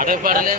అటే పడలే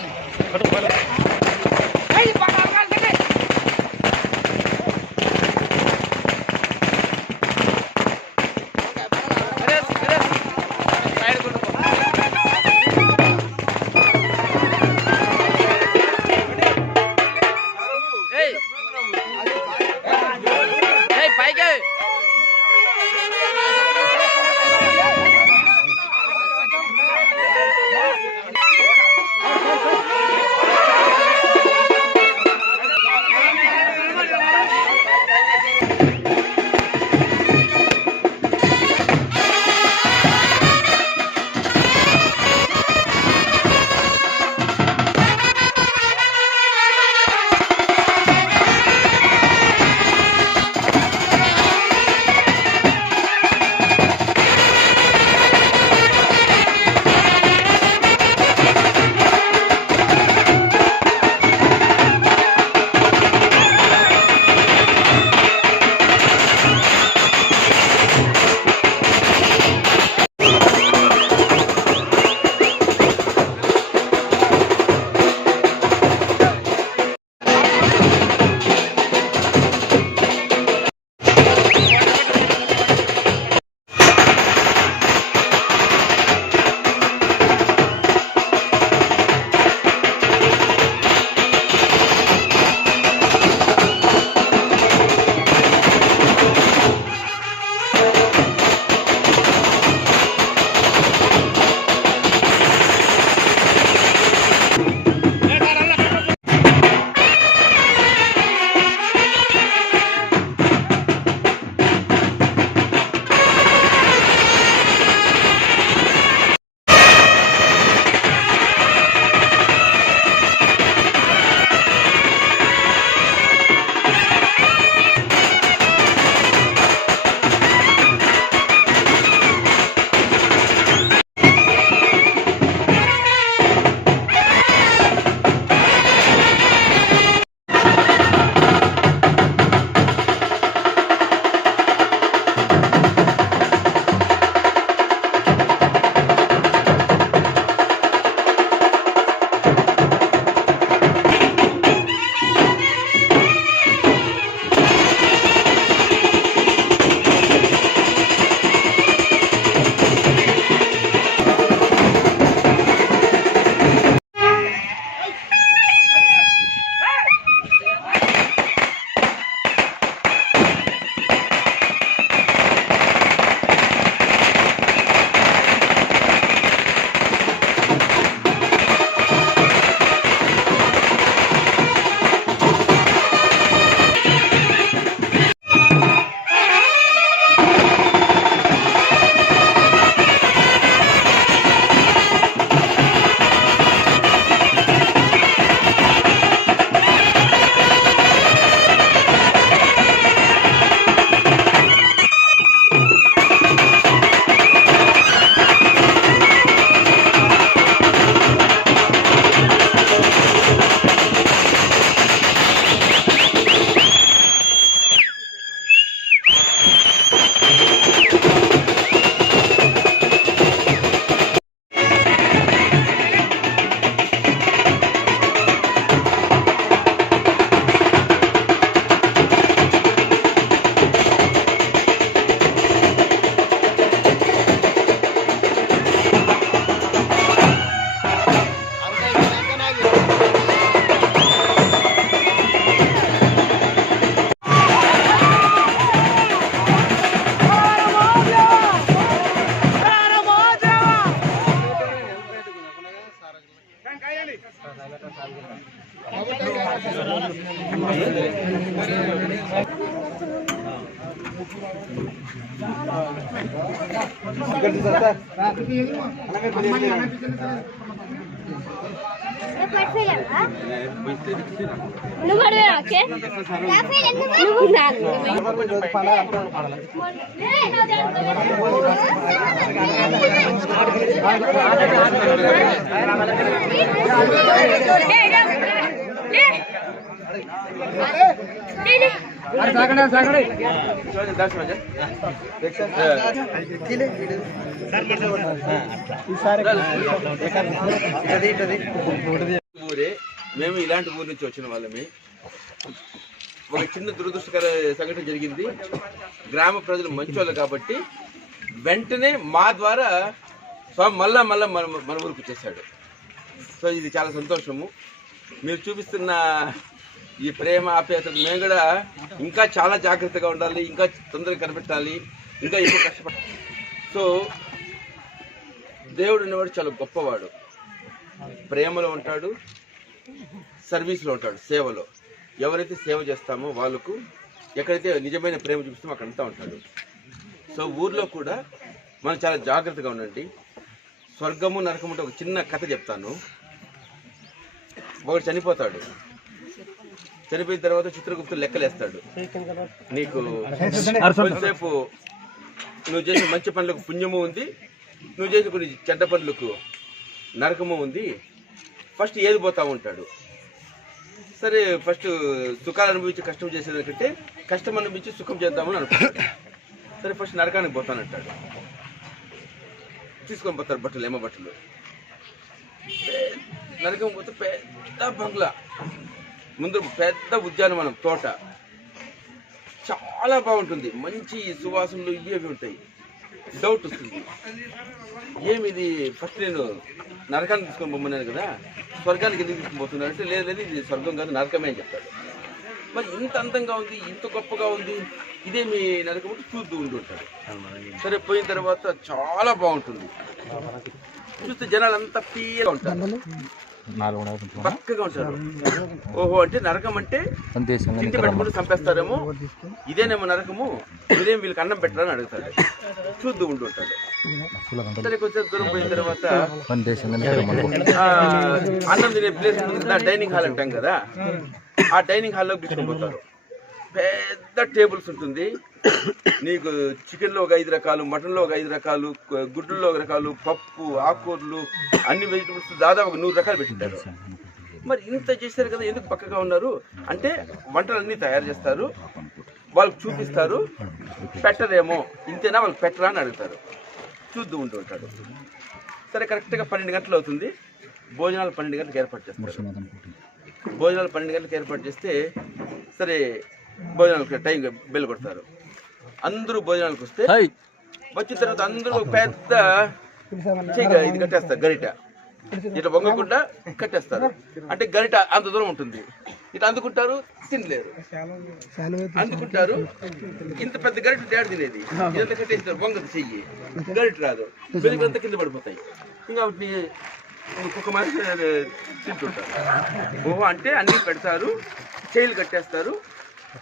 మేము ఇలాంటి ఊరి నుంచి వచ్చిన వాళ్ళమే. ఒక చిన్న దురదృష్టకర సంఘటన జరిగింది. గ్రామ ప్రజలు మంచోళ్ళు కాబట్టి వెంటనే మా ద్వారా స్వామి మళ్ళా మన ఊరికి వచ్చేసాడు. సో ఇది చాలా సంతోషము. మీరు చూపిస్తున్న ఈ ప్రేమ ఆప్యాయతలు మేము కూడా ఇంకా చాలా జాగ్రత్తగా ఉండాలి, ఇంకా తొందరగా కనిపెట్టాలి, ఇంకా ఎక్కువ కష్టపడాలి. సో దేవుడు అనేవాడు చాలా గొప్పవాడు. ప్రేమలో ఉంటాడు, సర్వీస్లో ఉంటాడు, సేవలో. ఎవరైతే సేవ చేస్తామో వాళ్ళకు ఎక్కడైతే నిజమైన ప్రేమ చూపిస్తామో అక్కడంతా ఉంటాడు. సో ఊర్లో కూడా మనం చాలా జాగ్రత్తగా ఉండండి. స్వర్గము నరకము అంటే ఒక చిన్న కథ చెప్తాను. ఒకడు చనిపోతాడు. చనిపోయిన తర్వాత చిత్రగుప్తుడు లెక్కలేస్తాడు. నీకు కొంతసేపు నువ్వు చేసిన మంచి పనులకు పుణ్యము ఉంది, నువ్వు చేసిన కొన్ని చెడ్డ పనులకు నరకము ఉంది. ఫస్ట్ ఏది పోతా ఉంటాడు. సరే ఫస్ట్ సుఖాలు అనుభవించి కష్టం చేసేదానికంటే కష్టం అనుభవించి సుఖం చేద్దామని అనుకుంటాడు. సరే ఫస్ట్ నరకానికి పోతానంటాడు. తీసుకొని పోతారు బట్టలు, ఏమో బట్టలు. నరకం పోతే పెద్ద బంగ్లా, ముందు పెద్ద ఉద్యానవనం, తోట చాలా బాగుంటుంది. మంచి సువాసనలు ఇవి ఉంటాయి. డౌట్ వస్తుంది, ఏమిది ఫస్ట్ నేను నరకానికి తీసుకొని పోమన్నాను కదా, స్వర్గానికి ఎందుకు తీసుకొని పోతున్నాను అంటే లేదు ఇది స్వర్గం కాదు నరకమే అని చెప్తాడు. మరి ఇంత అందంగా ఉంది, ఇంత గొప్పగా ఉంది, ఇదే మీ నరకం అంటే చూస్తూ ఉంటుంటాడు. సరే పోయిన తర్వాత చాలా బాగుంటుంది. చూస్తే జనాలు అంతా పీగా ఉంటారు, పక్కగా ఉంటారు. ఓహో అంటే నరకం అంటే ఇంటి పెట్టుకుంటూ చంపేస్తారేమో, ఇదేనేమో నరకము, ఇదేం వీళ్ళకి అన్నం పెట్టాలని అడుగుతాడు. చూస్తూ ఉంటుంటాడు. సరే కొంచెం దూరం పోయిన తర్వాత అన్నం తినే ప్లేస్ ఉంటుంది, డైనింగ్ హాల్ అంటాం కదా, ఆ డైనింగ్ హాల్లోకి తీసుకొని పోతారు. పెద్ద టేబుల్స్ ఉంటుంది. నీకు చికెన్లో ఒక 5 రకాలు, మటన్లో ఒక 5 రకాలు, గుడ్డుల్లో ఒక రకాలు, పప్పు, ఆకుకూరలు, అన్ని వెజిటబుల్స్ దాదాపు ఒక 100 రకాలు పెట్టింటారు. మరి ఇంత చేశారు కదా, ఎందుకు పక్కగా ఉన్నారు అంటే వంటలన్నీ తయారు చేస్తారు, వాళ్ళకి చూపిస్తారు, పెట్టరేమో, ఇంతేనా వాళ్ళకి పెట్టరా అని అడుగుతారు. చూస్తూ ఉంటూ ఉంటాడు. సరే కరెక్ట్గా 12 గంటలు అవుతుంది. భోజనాలు 12 గంటలకు ఏర్పాటు చేస్తారు. భోజనాలు 12 గంటలకు ఏర్పాటు చేస్తే సరే భోజనాలకు టైం బెల్ కొడతారు. అందరూ భోజనాలకు వచ్చిన తర్వాత అందరూ పెద్ద ఇది కట్టేస్తారు, గరిట ఇట్లా వంగకుండా కట్టేస్తారు. అంటే గరిట అంత దూరం ఉంటుంది, ఇట్లా అందుకుంటారు, తినలేరు, అందుకుంటారు. ఇంత పెద్ద గరిట డాడ్ తినేది, ఇదంతా కట్టేస్తారు, వంగదు చెయ్యి, గరిట రాదు, వెలుగులంతా కింద పడిపోతాయి. ఇంకా వాటిని ఒక్కొక్క మనిషి తింటుంటారు. ఓహో అంటే అన్నీ పెడతారు, చెయ్యిలు కట్టేస్తారు.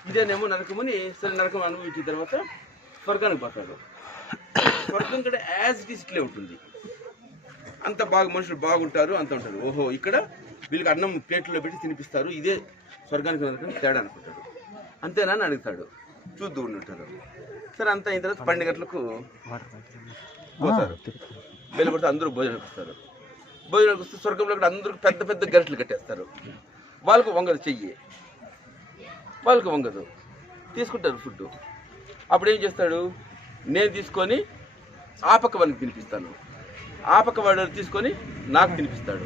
ఇదేనేమో నరకమని. సరే నరకం అనుభవించిన తర్వాత స్వర్గానికి పోతాడు. స్వర్గం కూడా యాజ్ ఇట్ ఈస్ ఇట్లే ఉంటుంది, అంత బాగా మనుషులు బాగుంటారు, అంత ఉంటారు. ఓహో ఇక్కడ వీళ్ళకి అన్నం ప్లేట్లో పెట్టి తినిపిస్తారు, ఇదే స్వర్గానికి నరకం తేడా అనుకుంటాడు. అంతేనా అని అడుగుతాడు. చూస్తూ ఉంటుంటారు. సరే అంత అయిన తర్వాత 12 గంటలకు పోతారు. బెల్ కొడితే అందరూ భోజనానికి వస్తారు. భోజనానికి వస్తే స్వర్గంలో కూడా అందరూ పెద్ద పెద్ద గరిటలు కట్టేస్తారు. వాళ్ళకు వంగదు చెయ్యి, వాళ్ళకు వంగదు, తీసుకుంటారు ఫుడ్. అప్పుడు ఏం చేస్తాడు, నేను తీసుకొని ఆ పక్క వాళ్ళకి తినిపిస్తాను, ఆ పక్క వాడు తీసుకొని నాకు తినిపిస్తాడు.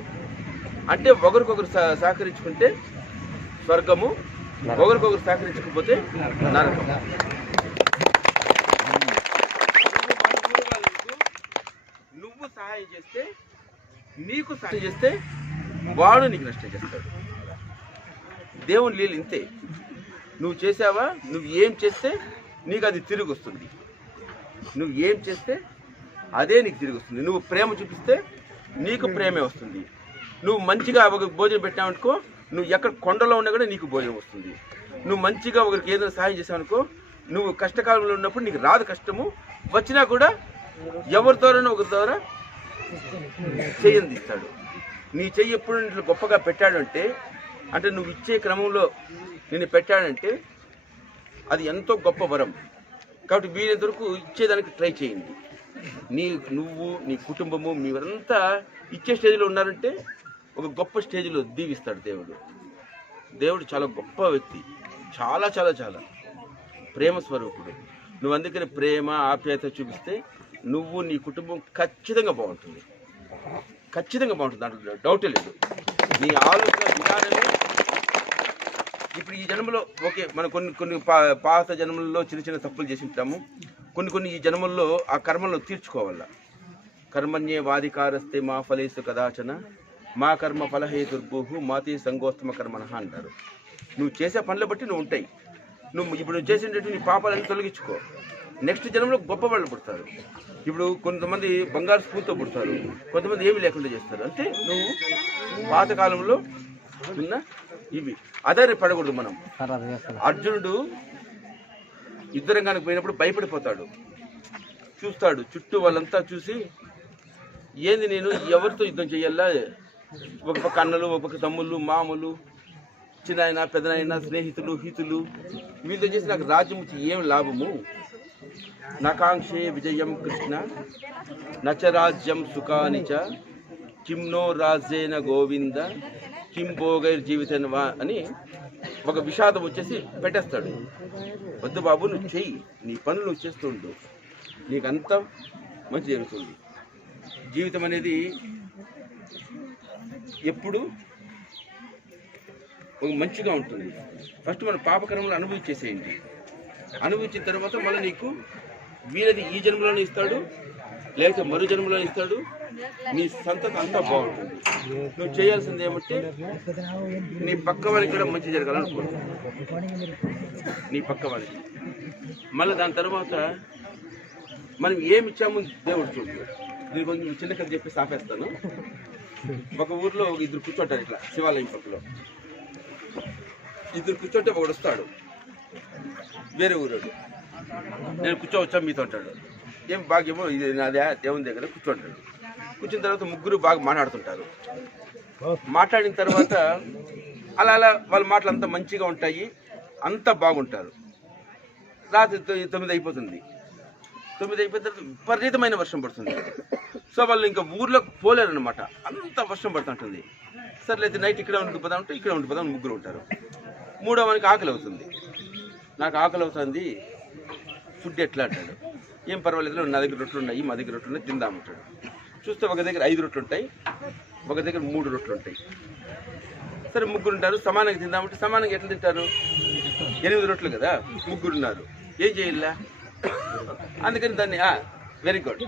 అంటే ఒకరికొకరు సహకరించుకుంటే స్వర్గము, ఒకరికొకరు సహకరించకపోతే నరకం. నువ్వు సహాయం చేస్తే, నీకు సహాయం చేస్తే వాడు నీకు నష్టం చేస్తాడు. దేవుని లీల ఇంతే. నువ్వు చేసావా, నువ్వు ఏం చేస్తే నీకు అది తిరిగి వస్తుంది. నువ్వు ఏం చేస్తే అదే నీకు తిరిగి వస్తుంది. నువ్వు ప్రేమ చూపిస్తే నీకు ప్రేమే వస్తుంది. నువ్వు మంచిగా ఒక భోజనం పెట్టావనుకో, నువ్వు ఎక్కడ కొండలో ఉన్నా కూడా నీకు భోజనం వస్తుంది. నువ్వు మంచిగా ఒకరికి ఏదైనా సహాయం చేసావనుకో, నువ్వు కష్టకాలంలో ఉన్నప్పుడు నీకు రాదు కష్టము, వచ్చినా కూడా ఎవరి ద్వారానో ఒకరి ద్వారా చేయందిస్తాడు. నీ చెయ్యి ఎప్పుడు ఇట్లా గొప్పగా పెట్టాడంటే, అంటే నువ్వు ఇచ్చే క్రమంలో నేను పెట్టాడంటే అది ఎంతో గొప్ప వరం. కాబట్టి వీలైనంత వరకు ఇచ్చేదానికి ట్రై చేయండి. నువ్వు నీ కుటుంబము మీరంతా ఇచ్చే స్టేజ్లో ఉన్నారంటే ఒక గొప్ప స్టేజ్లో దీవిస్తాడు దేవుడు. దేవుడు చాలా గొప్ప వ్యక్తి, చాలా చాలా చాలా ప్రేమ స్వరూపుడు. నువ్వు అందుకని ప్రేమ ఆప్యాయత చూపిస్తే నువ్వు నీ కుటుంబం ఖచ్చితంగా బాగుంటుంది, ఖచ్చితంగా బాగుంటుంది, దాంట్లో డౌటే లేదు. నీ ఆలోచన విధానమే ఇప్పుడు ఈ జన్మలో ఓకే, మనం కొన్ని పాత జన్మల్లో చిన్న చిన్న తప్పులు చేసి ఉంటాము, కొన్ని ఈ జన్మల్లో ఆ కర్మలను తీర్చుకోవాల. కర్మణ్యే వాధికారస్తే మా ఫలేసు కదాచన మా కర్మ ఫలహేతుర్భూహు మాతే సంగోస్తమ కర్మణ అంటారు. నువ్వు చేసే పనుల బట్టి నువ్వు ఉంటాయి. నువ్వు చేసినట్టు నీ పాపాలన్నీ తొలగించుకో. నెక్స్ట్ జన్మలో గొప్ప వాళ్ళు పుడతారు. ఇప్పుడు కొంతమంది బంగారు స్పూన్తో పుడతారు, కొంతమంది ఏమీ లేకుండా చేస్తారు. అంటే నువ్వు పాతకాలంలో ఉన్న ఇవి అదే పడకూడదు. మనం అర్జునుడు యుద్ధరంగానికి పోయినప్పుడు భయపడిపోతాడు, చూస్తాడు చుట్టూ వాళ్ళంతా చూసి ఏంది నేను ఎవరితో యుద్ధం చేయాలా, ఒక పక్క అన్నలు, ఒక పక్క తమ్ముళ్ళు, మామూలు, చిన్న పెద్దనైనా, స్నేహితులు, హితులు, వీళ్ళతో చేసి నాకు రాజ్యం వచ్చి ఏం లాభము, నకాంక్షే విజయం కృష్ణ నచ రాజ్యం సుఖానిచ కిమ్నో రాజ్యేన గోవింద కిం భోగైర్ జీవితం అని ఒక విషాదం వచ్చేసి పెట్టేస్తాడు. వద్దు బాబు, నువ్వు చెయ్యి, నీ పనులు నువ్వు చేస్తుండు, నీకంతా మంచి జరుగుతుంది. జీవితం అనేది ఎప్పుడు ఒక మంచిగా ఉంటుంది. ఫస్ట్ మన పాపకర్మలు అనుభవించేసేయండి. అనుభవించిన తర్వాత మళ్ళీ నీకు వీరది ఈ జన్మలోనే ఇస్తాడు, లేకపోతే మరో జన్మలో ఇస్తాడు. నీ సంతతి అంతా బాగుంటుంది. నువ్వు చేయాల్సింది ఏమంటే నీ పక్క వాళ్ళకి కూడా మంచి జరగాలనుకో, నీ పక్క వాళ్ళకి. మళ్ళీ దాని తర్వాత మనం ఏమి ఇచ్చాము దేవుడు చూడు. నేను కొంచెం చిన్న కథ చెప్పి ఆపేస్తాను. ఒక ఊర్లో ఇద్దరు కూర్చోంటారు, ఇట్లా శివాలయం పక్కలో ఇద్దరు కూర్చోంటే ఒకడు వస్తాడు, వేరే ఊరోడు. నేను కూర్చోవచ్చా మీతో అంటాడు. ఏం భాగ్యమో ఇది నాదే, దేవుని దగ్గర కూర్చోంటాడు. కూర్చున్న తర్వాత ముగ్గురు బాగా మాట్లాడుతుంటారు. మాట్లాడిన తర్వాత అలా వాళ్ళ మాటలు అంతా మంచిగా ఉంటాయి, అంతా బాగుంటారు. రాత్రి 9 అయిపోతుంది. 9 అయిపోయిన తర్వాత విపరీతమైన వర్షం పడుతుంది. సో వాళ్ళు ఇంకా ఊర్లోకి పోలేరు అనమాట, అంత వర్షం పడుతుంటుంది. సర్లేదు నైట్ ఇక్కడ ఉండిపోదాం అంటే ఇక్కడ ఉండిపోదాం, ముగ్గురు ఉంటారు. మూడో వానికి ఆకలి అవుతుంది. నాకు ఆకలి అవుతుంది, ఫుడ్ ఎట్లా అంటాడు. ఏం పర్వాలేదు, నా దగ్గర రొట్టెలు ఉన్నాయి, మా దగ్గర రొట్టెలు ఉన్నాయి, తిందామంటాడు. చూస్తే ఒక దగ్గర 5 రొట్టెలు ఉంటాయి, ఒక దగ్గర 3 రొట్టెలు ఉంటాయి. సరే ముగ్గురు ఉంటారు, సమానంగా తిందామంటే సమానంగా ఎట్లా తింటారు? 8 రొట్టెలు కదా, ముగ్గురు ఉన్నారు, ఏం చేయాల? అందుకని దాన్ని వెరీ గుడ్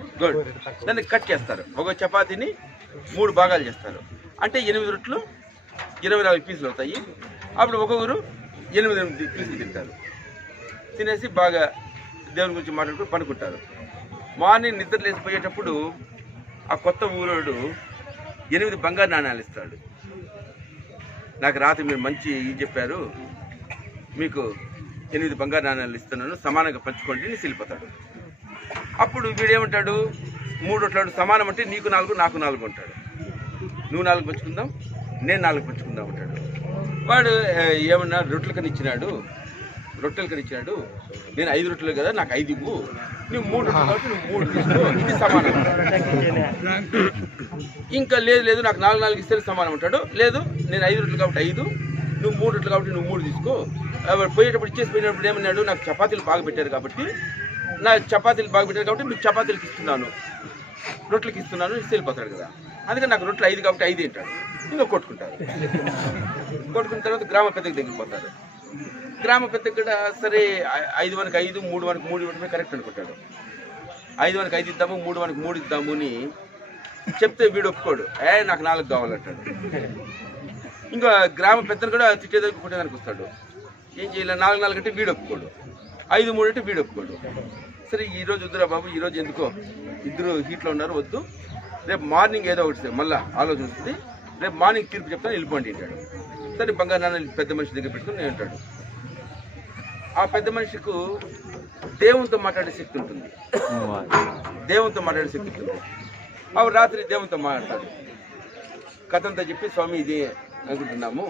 దాన్ని కట్ చేస్తారు. ఒక చపాతీని 3 భాగాలు చేస్తారు. అంటే 8 రొట్టెలు 24 పీసులు అవుతాయి. అప్పుడు ఒక్కొక్కరు 8 పీసులు తింటారు. తినేసి బాగా దేవుని గురించి మాట్లాడుకుని పడుకుంటారు. మార్నింగ్ నిద్ర లేచిపోయేటప్పుడు ఆ కొత్త ఊరోడు 8 బంగారు నాణ్యాలు ఇస్తాడు. నాకు రాత్రి మీరు మంచి ఇది చెప్పారు, మీకు 8 బంగారు నాణ్యాలు ఇస్తున్నాను, సమానంగా పంచుకోండి అని వెళ్ళిపోతాడు. అప్పుడు వీడేమంటాడు, 3 రొట్టెలు సమానం అంటే నీకు 4 నాకు 4 అంటాడు. నువ్వు 4 పంచుకుందాం, నేను 4 పంచుకుందాం అంటాడు. వాడు ఏమన్నా రొట్టెలు కనిచ్చినాడు, నేను 5 రొట్టెలు కదా, నాకు 5 ఇవ్వు, నువ్వు 3 రొట్టెలు కాబట్టి నువ్వు 3 తీసుకో, ఇది సమానం. ఇంకా లేదు నాకు 4 ఇస్తే సమానం అంటాడు. లేదు నేను 5 రొట్టెలు కాబట్టి 5, నువ్వు 3 రొట్టెలు కాబట్టి నువ్వు 3 తీసుకో. పోయేటప్పుడు పోయినప్పుడు ఏమన్నాడు, నాకు చపాతీలు బాగా పెట్టారు కాబట్టి మీకు చపాతీలకు ఇస్తున్నాను, రొట్టెలకి ఇస్తున్నాను వెళ్ళిపోతాడు కదా. అందుకని నాకు రొట్టెలు 5 కాబట్టి 5 అంటాడు. ఇంకా కొట్టుకుంటారు. కొట్టుకున్న తర్వాత గ్రామ పెద్దకి దగ్గర పోతారు. గ్రామ పెద్ద కూడా సరే 5 వానికి 5, 3 వానికి 3 ఇవ్వడమే కరెక్ట్ అనుకుంటాడు. 5 వానికి 5 ఇద్దాము, 3 వానికి 3 ఇద్దాము అని చెప్తే వీడు ఒప్పుకోడు, నాకు 4 కావాలంటాడు. ఇంకా గ్రామ పెద్దను కూడా తిట్టేదానికి కొట్టేదానికి వస్తాడు. ఏం చేయాలి, 4 అంటే వీడు ఒప్పుకోడు, 5, 3 అంటే వీడు ఒప్పుకోడు. సరే ఈరోజు వద్దురా బాబు, ఈరోజు ఎందుకో ఇద్దరు హీట్లో ఉన్నారు, వద్దు, రేపు మార్నింగ్ ఏదో ఒకటి మళ్ళీ ఆలోచన వస్తుంది, రేపు మార్నింగ్ తీర్పు చెప్తాను వెళ్ళిపోండి అంటాడు. సరే బంగారు నాన్న పెద్ద మనిషి దగ్గర పెట్టుకుని నేను అంటాడు. ఆ పెద్ద మనిషికు దేవునితో మాట్లాడే శక్తి ఉంటుంది. ఆవిడ రాత్రి దేవునితో మాట్లాడతాడు. కథ అంతా చెప్పి స్వామి ఇది అనుకుంటున్నాము,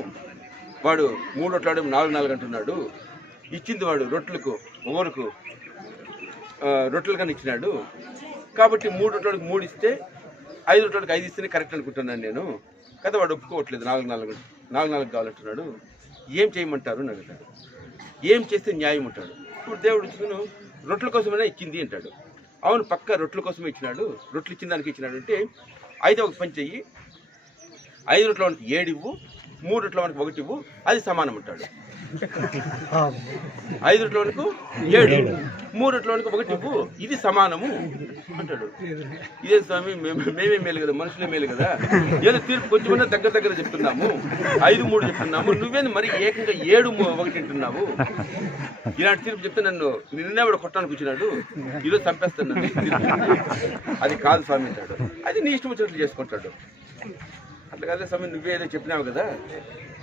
వాడు 3 రొట్లు 4 అంటున్నాడు, ఇచ్చింది వాడు రొట్టెలకు ఓరకు రొట్టెలు కానీ ఇచ్చినాడు, కాబట్టి 3 రొట్టెలకు 3 ఇస్తే 5 రొట్టెలకు 5 ఇస్తేనే కరెక్ట్ అనుకుంటున్నాను నేను కదా. వాడు ఒప్పుకోవట్లేదు, 4 కావాలంటున్నాడు. ఏం చేయమంటారు అని అడుగుతాడు. ఏం చేస్తే న్యాయం అంటాడు. ఇప్పుడు దేవుడు ఇచ్చుకును రొట్టెల కోసమైనా ఇచ్చింది అంటాడు. అవును, పక్క రొట్టెల కోసమే ఇచ్చినాడు, రొట్టెలు ఇచ్చిన దానికి ఇచ్చినాడు అంటే అయితే ఒక పని చెయ్యి, 5 రొట్టెల వానికి 7 ఇవ్వు, 3 రొట్టెల వానికి 1 ఇవ్వు, అది సమానం అంటాడు. 5 రొట్టెల వానికి 7, 3 రొట్టెల వానికి 1 ఇవ్వు, ఇది సమానము అంటాడు. ఇదే స్వామి, మేమే మేలు కదా, మనుషులే మేలు కదా, ఏదో తీర్పు కొంచెమన్నా దగ్గర చెప్తున్నాము, 5, 3 చెప్తున్నాము, నువ్వేంది మరి ఏకంగా 7, 1 అంటున్నావు. ఇలాంటి తీర్పు చెప్తే నిన్నే వాడు కొట్టడానికి వచ్చినాడు, ఈరోజు చంపేస్తాను నన్ను. అది కాదు స్వామి అంటాడు. అది నీ ఇష్టం వచ్చినట్లు చేసుకుంటాడు. అట్లా కదా స్వామి, నువ్వే ఏదో చెప్పినావు కదా,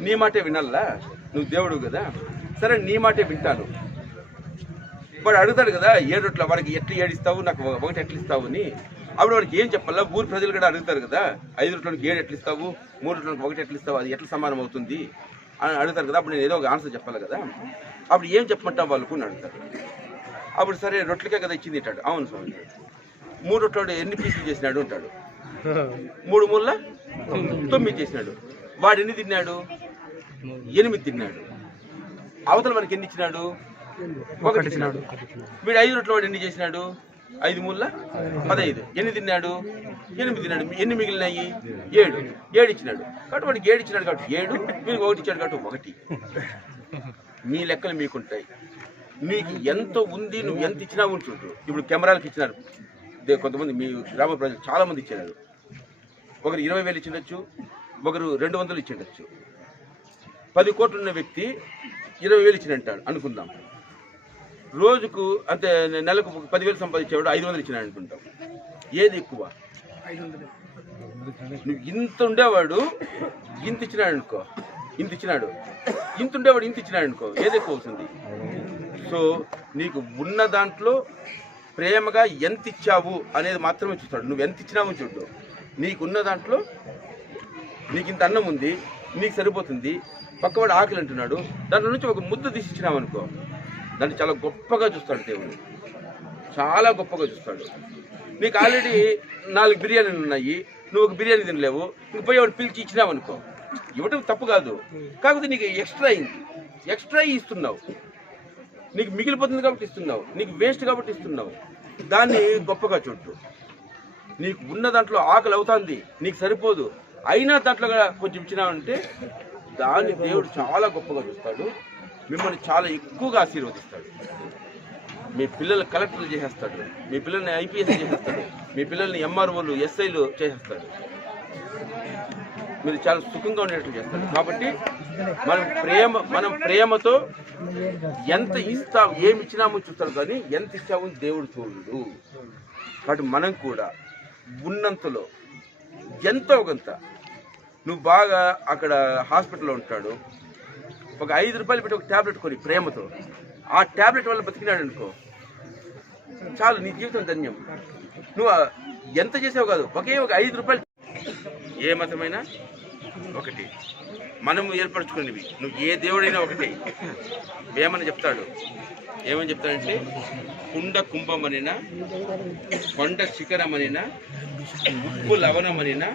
నీ మాటే వినాలా, నువ్వు దేవుడు కదా, సరే నీ మాటే వింటాను. వాడు అడుగుతాడు కదా 7 రొట్టెల వాడికి ఎట్లా 7 ఇస్తావు, నాకు 1 ఎట్లా ఇస్తావు అని. అప్పుడు వాడికి ఏం చెప్పాలా, ఊరు ప్రజలు కూడా అడుగుతారు కదా, 5 రొట్టెలకు 7 ఎట్లా ఇస్తావు, 3 రొట్టెలకు 1 ఎట్లా ఇస్తావు, అది ఎట్లా సమానం అవుతుంది అని అడుగుతారు కదా. అప్పుడు నేను ఏదో ఒక ఆన్సర్ చెప్పాలి కదా. అప్పుడు ఏం చెప్పమంటావు వాళ్ళకు అని అడుగుతారు. అప్పుడు సరే రొట్టెలకే కదా ఇచ్చింది అంటాడు. అవును స్వామి. 3 రొట్టెలు ఎన్ని పీసులు చేసినాడు అంటాడు. 3 మూల 9 చేసినాడు. వాడు ఎన్ని తిన్నాడు? 8 తిన్నాడు. అవతల మనకి ఎన్ని ఇచ్చినాడు? 1 ఇచ్చినాడు. వీడు 5 రొట్టెల వాడు ఎన్ని చేసినాడు? 5 మూల 15. ఎన్ని తిన్నాడు? 8 తిన్నాడు. ఎన్ని మిగిలినాయి? 7 ఇచ్చినాడు. కాబట్టి వాడికి 7 ఇచ్చినాడు కాబట్టి 7, మీకు 1 ఇచ్చాడు కాబట్టి 1. మీ లెక్కలు మీకుంటాయి. నీకు ఎంత ఉంది, నువ్వు ఎంత ఇచ్చినా ఉంచుంటు. ఇప్పుడు కెమెరాలకు ఇచ్చినారు కొంతమంది, మీ గ్రామ ప్రజలు చాలా మంది ఇచ్చినారు. ఒకరు 20,000 ఇచ్చిండొచ్చు, ఒకరు 200 ఇచ్చిండొచ్చు. 10 కోట్లు ఉన్న వ్యక్తి 20,000 ఇచ్చినంటాడు అనుకుందాం. రోజుకు అంటే నెలకు 10,000 సంపాదించేవాడు 500 ఇచ్చినాడు అనుకుంటాం. ఏది ఎక్కువ? నువ్వు ఇంత ఉండేవాడు ఇంత ఇచ్చినాడు అనుకో, ఇంత ఇచ్చినాడు, ఇంత ఉండేవాడు ఇంత ఇచ్చినాడు అనుకో, ఏది ఎక్కువ అవుతుంది? సో నీకు ఉన్న దాంట్లో ప్రేమగా ఎంత ఇచ్చావు అనేది మాత్రమే చూస్తాడు. నువ్వు ఎంత ఇచ్చినావు చూడు. నీకున్న దాంట్లో నీకు ఇంత అన్నం ఉంది, నీకు సరిపోతుంది, పక్కవాడు ఆకలి అంటున్నాడు, దాంట్లో నుంచి ఒక ముద్ద తీసి ఇచ్చినావు అనుకో, దాన్ని చాలా గొప్పగా చూస్తాడు దేవుడు, చాలా గొప్పగా చూస్తాడు. నీకు ఆల్రెడీ 4 బిర్యానీలు ఉన్నాయి, నువ్వు ఒక బిర్యానీ తినలేవు, నువ్వు పోయి వాడు పిలిచి ఇచ్చినావు అనుకో, ఇవ్వటం తప్పు కాదు, కాకపోతే నీకు ఎక్స్ట్రా అయింది, ఎక్స్ట్రా ఇస్తున్నావు, నీకు మిగిలిపోతుంది కాబట్టి ఇస్తున్నావు, నీకు వేస్ట్ కాబట్టి ఇస్తున్నావు. దాన్ని గొప్పగా చూడు. నీకు ఉన్న దాంట్లో ఆకలి అవుతుంది, నీకు సరిపోదు, అయినా దాంట్లో కొంచెం ఇచ్చినావంటే దాన్ని దేవుడు చాలా గొప్పగా చూస్తాడు, మిమ్మల్ని చాలా ఎక్కువగా ఆశీర్వదిస్తాడు. మీ పిల్లలు కలెక్టర్లు చేసేస్తాడు, మీ పిల్లల్ని ఐపీఎస్ చేసేస్తాడు, మీ పిల్లల్ని ఎంఆర్ఓలు ఎస్ఐలు చేసేస్తాడు, మీరు చాలా సుఖంగా ఉండేట్లు చేస్తాడు. కాబట్టి మనం ప్రేమతో ఎంత ఇస్తాం, ఏమి ఇచ్చినామో చూస్తాడు, కానీ ఎంత ఇచ్చామో దేవుడు చూడడు. కాబట్టి మనం కూడా ఉన్నంతలో ఎంతో కొంత, నువ్వు బాగా అక్కడ హాస్పిటల్లో ఉంటాడు, ఒక 5 రూపాయలు పెట్టి ఒక ట్యాబ్లెట్ కొని ప్రేమతో, ఆ ట్యాబ్లెట్ వల్ల బతికినాడు అనుకో, చాలు, నీ జీవితం ధన్యం. నువ్వు ఎంత చేసావు కాదు, ఒక 5 రూపాయలు. ఏ మతమైనా ఒకటి, మనము ఏర్పరచుకునేవి. నువ్వు ఏ దేవుడైనా ఒకటి. ఏమని చెప్తాడు? ఏమని చెప్తాడంటే, కుండ కుంభమనినా, కొండ శిఖరమనినా, ఉప్పు లవణమనినా,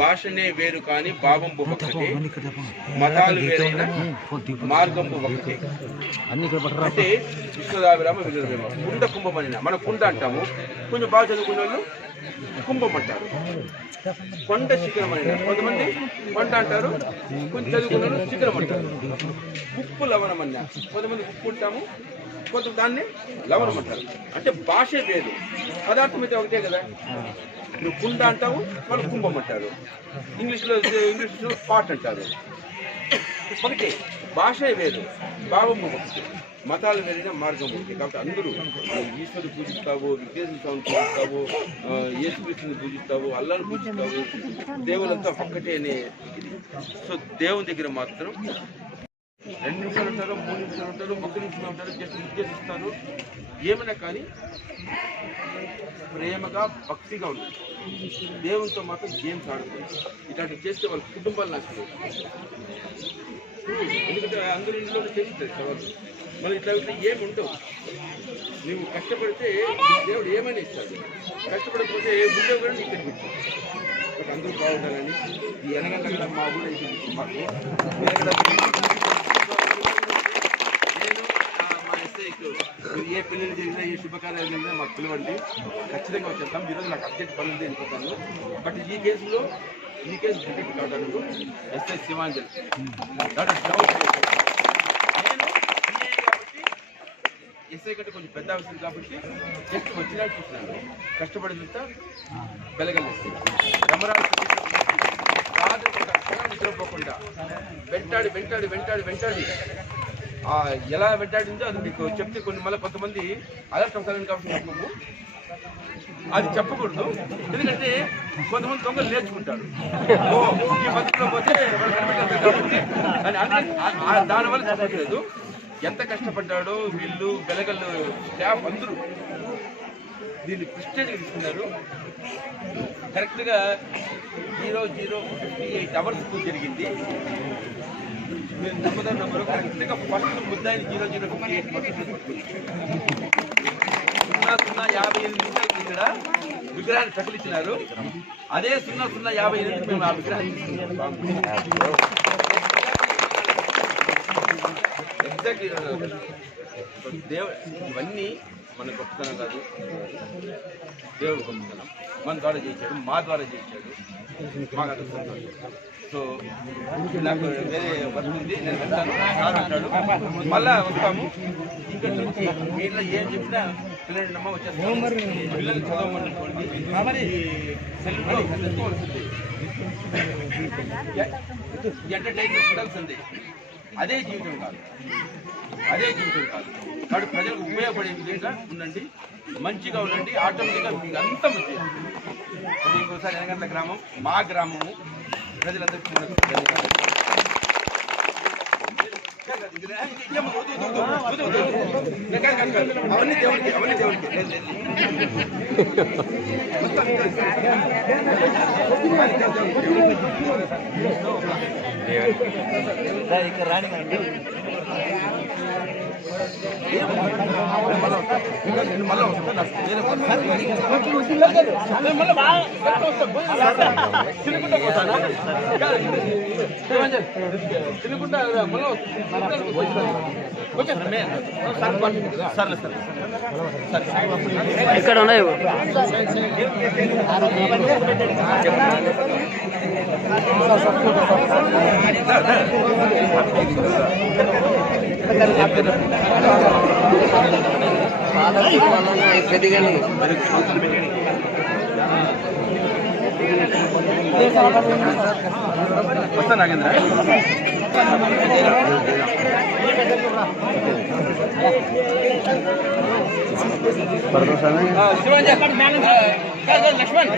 భాషనే వేరు కాని భావంబు ఒకటే, మతాలు వేరైన మార్గంబు ఒకటే. అంటే విశ్వదాభిరామ విజయరామ. కుండ కుంభమనినా, మనం కుండ అంటాము, కొంచెం బాగా చదువుకున్న వాళ్ళు కుంభం అంటారు. కొండ శిఖరం అని, కొంతమంది కొండ అంటారు, కొంచెం చదువుకున్న శిఖరం అంటారు. ఉప్పు లవణం అన్నా, కొంతమంది ఉప్పు ఉంటాము, కొంత దాన్ని లవణం అంటారు. అంటే భాషే వేరు, పదార్థం అయితే ఒకటే కదా. నువ్వు కుండ అంటావు, వాళ్ళు కుంభం అంటారు. ఇంగ్లీష్లో పాట్ అంటారు. ఒకటే, భాషే వేరు, భావం ఒకటి, మతాలు వేరైన మార్గం ఒకటి. కాబట్టి అందరూ ఈశ్వరుడు పూజిస్తావు, విద్యాసాన్ని పూజిస్తావు, యేసుక్రీస్తుని పూజిస్తావు, అల్లాను పూజిస్తావు, దేవులంతా ఒక్కటే అనే ఇది. సో దేవుని దగ్గర మాత్రం 2 నిమిషాలు ఉంటారు, 3 నిమిషాలు ఉంటారు, 1 నిమిషంలో ఉంటారు, జస్ట్ ఉద్దేశిస్తారు. ఏమైనా కానీ ప్రేమగా భక్తిగా ఉంటుంది. దేవునితో మాత్రం గేమ్స్ ఆడుతుంది. ఇలాంటివి చేస్తే వాళ్ళ కుటుంబాలు నష్టం. ఎందుకంటే అందరూ ఇంట్లో చేస్తుంది సవాళ్ళు. మళ్ళీ ఇట్లా ఏమి ఉండవు. నువ్వు కష్టపడితే దేవుడు ఏమైనా ఇస్తాడు. కష్టపడకపోతే ముందే కూడా నీకు కనిపిస్తుంది. బట్ అందరూ బాగుండాలని ఈ ఎనగంట మా ఊళ్ళో మాకు నేను మా ఎస్ఐకు ఏ పెళ్ళిళ్ళు జరిగినా ఏ శుభకార్యాలు జరిగినా మాకు పిలవండి, ఖచ్చితంగా వచ్చేస్తాం. ఈరోజు నాకు అర్జెంట్ పనులు ఉంది వెళ్ళిపోతాను. బట్ ఈ కేసు డిటెక్ట్ కావడానికి ఎస్ఐ శివాంజలి ఎస్ఐ కంటే కొంచెం పెద్ద అవసరం కాబట్టి జస్ట్ వచ్చినట్టు చూస్తున్నాను. కష్టపడినంత వెలగలేస్తుంది. నిద్రపోకుండా వెంటాడి ఎలా వెంటాడిందో అది మీకు చెప్తే కొన్ని మళ్ళీ కొంతమంది అలర్ట్ అవుతారని కాబట్టి చెప్పము. అది చెప్పకూడదు. ఎందుకంటే కొంతమంది దొంగలు నేర్చుకుంటారు. ఈ పద్ధతిలో పోతే దానివల్ల చెప్పట్లేదు. ఎంత కష్టపడ్డాడో వీళ్ళు వెలగళ్ళు స్టాఫ్ అందరూ దీన్ని ప్రెస్టేజ్గా తీసుకున్నారు. కరెక్ట్గా 00:58 అవర్స్ జరిగింది. మీరు నంబరు కరెక్ట్గా ఫస్ట్ ముద్దాయిని 00:58 0:58 ఇక్కడ విగ్రహాన్ని తగిలించినారు. అదే 00:58 మేము ఆ విగ్రహాన్ని ఎగ్జాక్ట్లీ ఇవన్నీ మన గొప్పతనం కాదు, దేవుడు గొప్పతనం. మన ద్వారా చేయించాడు, మా ద్వారా చేయించాడు. మాకు అది సంతోషం. సో నాకు వేరే వర్క్ ఉంది, నేను వెళ్తాను. సార్ అంటాడు మళ్ళా వస్తాము. ఇక్కడ నుంచి వీళ్ళ ఏం చెప్పినా పిల్లలమ్మ వచ్చేస్తాము. పిల్లలు చదవమనుకోండి, సెల్ఫ్లో తెచ్చుకోవాల్సింది, ఎంటర్టైన్మెంట్ ఉండాల్సింది. అదే జీవితం కాదు. కాబట్టి ప్రజలకు ఉపయోగపడే విధంగా ఉండండి, మంచిగా ఉండండి. ఆటోమేటిక్గా మీకు అంతా మంచిగా. ఇంకోసారి ఎనగంట గ్రామం మా గ్రామము ప్రజలందరికీ అవన్నీ దేవుడికి రాణి ఇక్కడ ఉన్నాయి. వస్తా నాగేంద్ర. లక్ష్మణ్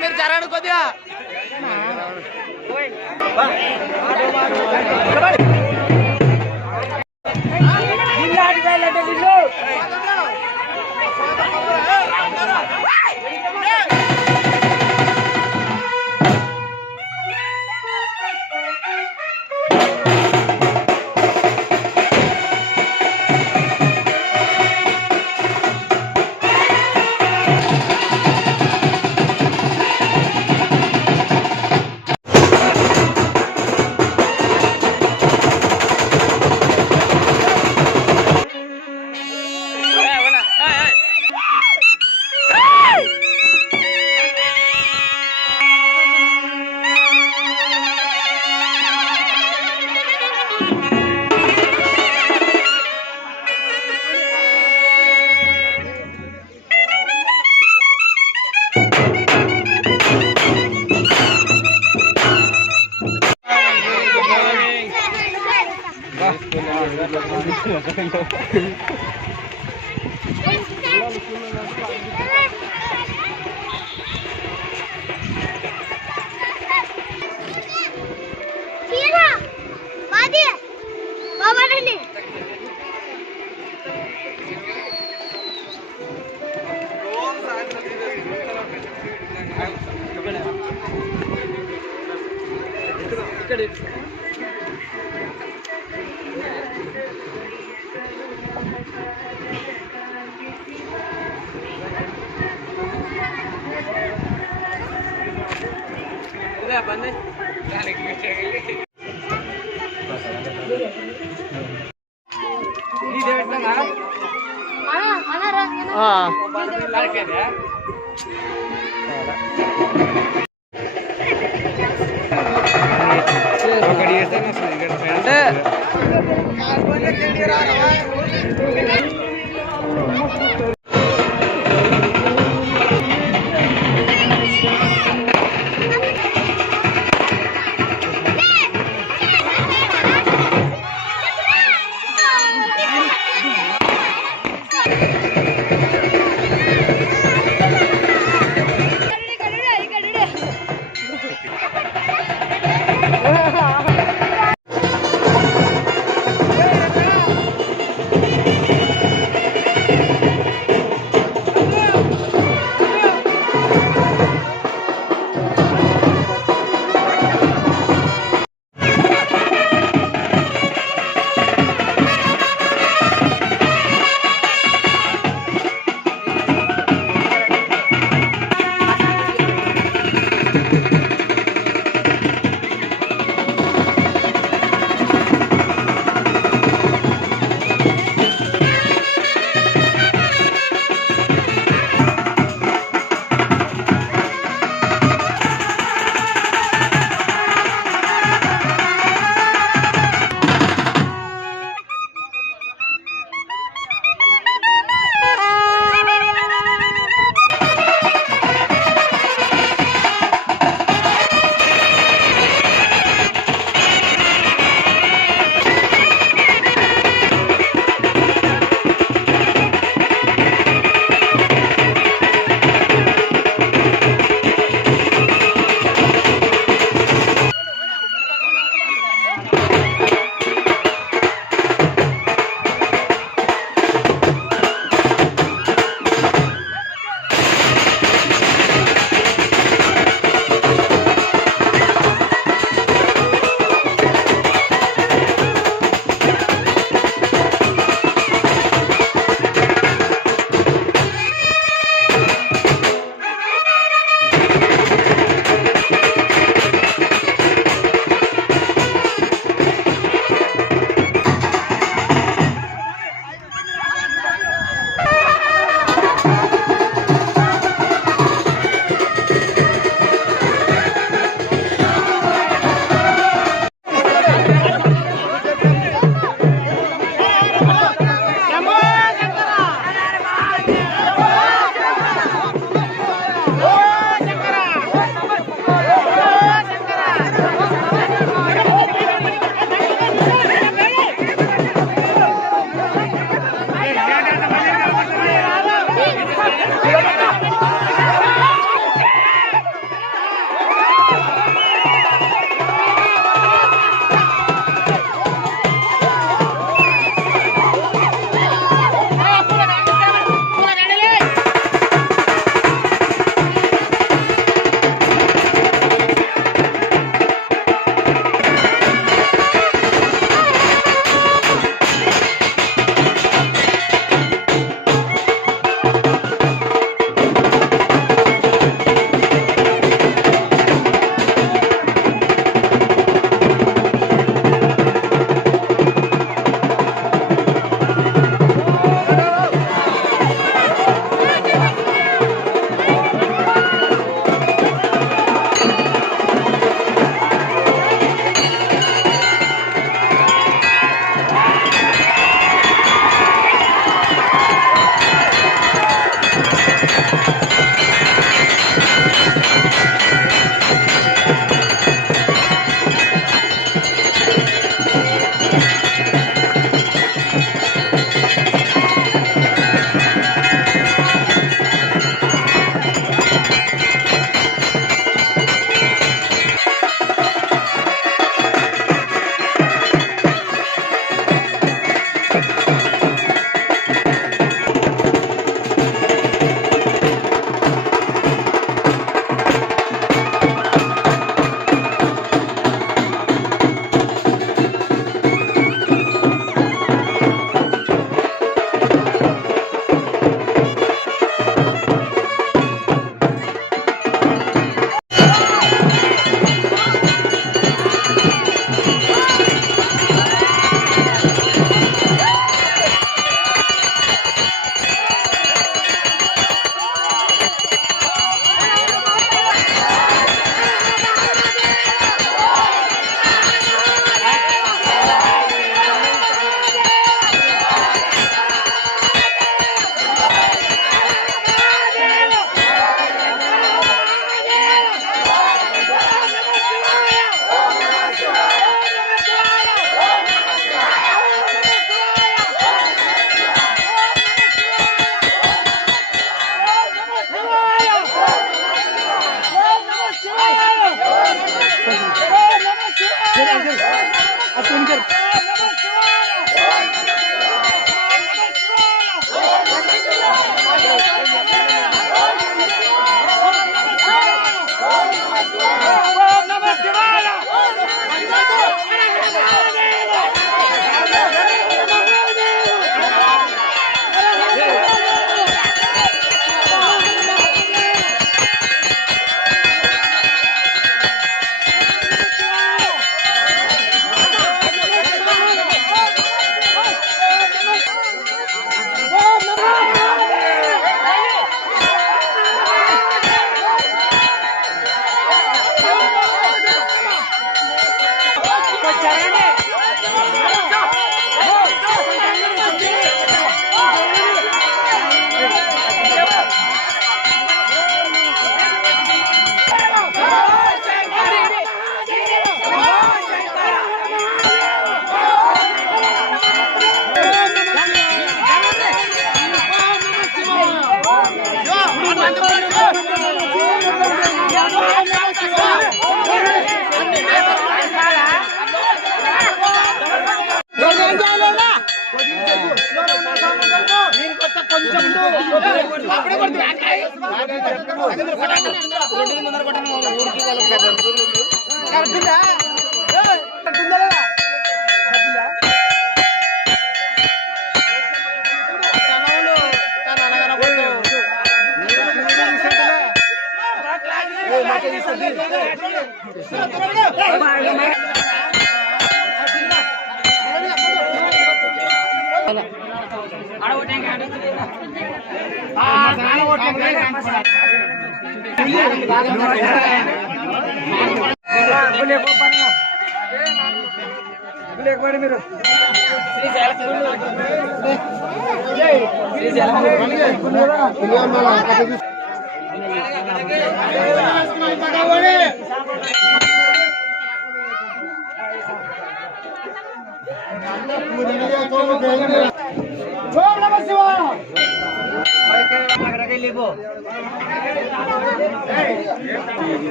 మీరు జరగండి కొద్దిగా.